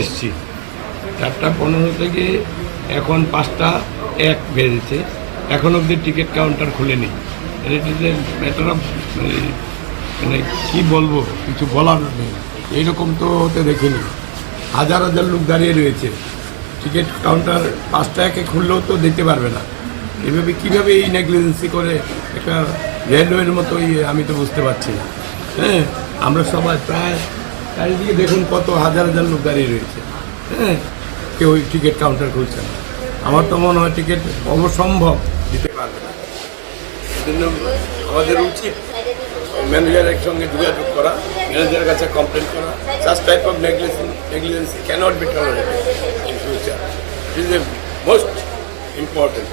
এসেছি, 4:15 থেকে এখন 5:01 বেজেছে, এখন অবধি ticket counter খুলেনি। It is a matter of মানে কী বলবো, কিছু বলার নেই। এইরকম তো হতে দেখিনি। হাজার হাজার লোক দাঁড়িয়ে রয়েছে, টিকিট কাউন্টার 5:01 খুললেও তো দিতে পারবে না। এভাবে কীভাবে এই নেগলিজেন্সি করে একটা রেলওয়ের মতোই, আমি তো বুঝতে পারছি না। হ্যাঁ, আমরা সবাই প্রায় চারিদিকে দেখুন কত হাজার হাজার লোক দাঁড়িয়ে রয়েছে। হ্যাঁ, কেউ টিকিট কাউন্টার খুলছে না। আমার তো মনে হয় টিকিট অবসম্ভব দিতে পারবে না। সেজন্য আমাদের উচিত ম্যানেজারের সঙ্গে যোগাযোগ করা, ম্যানেজারের কাছে কমপ্লেন করা। Such type of negligence cannot B tolerated in future. It is a most important.